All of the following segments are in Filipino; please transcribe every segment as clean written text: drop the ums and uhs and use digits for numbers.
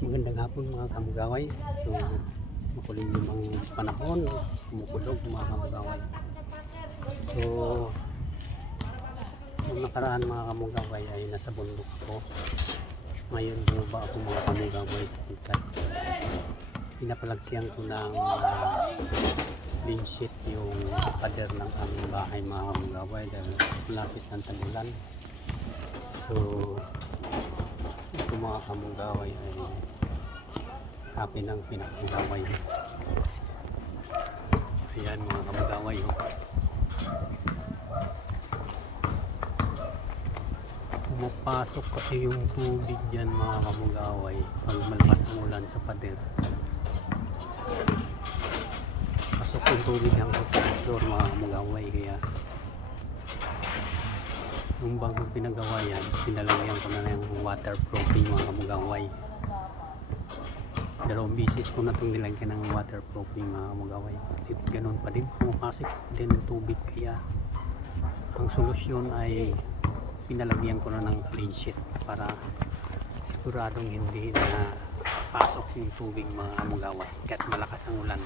Magandang hapon mga kamugaway. So, makulimlim ang panahon, kumukulog mga kamugaway. So, nung nakaraan mga kamugaway ay nasa bundok ako. Ngayon bumaba ako mga kamugaway sapagkat pinapalagyan ko ng clean sheet yung pader ng aming bahay mga kamugaway dahil malapit ng tag-ulan. So, ito mga kamugaway ay akin ang pinakagaway. Ayan mga kamugaway, pumapasok kasi yung tubig dyan mga kamugaway pag malakas ang ulan sa pader. Pasok yung tubig hanggang sa floor mga kamugaway, kaya yung bagong pinagawa yan, pinalagyan ko na yung waterproofing mga kamugaway. Dalawang bisis ko na itong nilagyan ng waterproofing mga kamugaway. Ganun pa din, pumapasok din ng tubig, kaya ang solusyon ay pinalagyan ko na ng clean sheet para siguradong hindi na pasok yung tubig mga kamugaway. Kahit malakas ang ulan,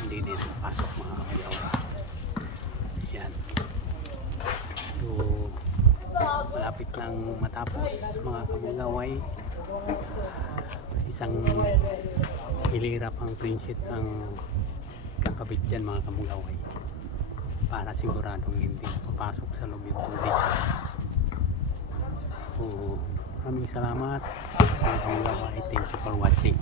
hindi din pasok mga kamugaway. Yan. So, malapit nang matapos mga kamugaway. Isang hilira pang clean sheet ang kakabit dyan mga kamugaway para siguradong hindi papasok sa loob yung tubig. So, maraming salamat mga kamugaway. Thank you for watching.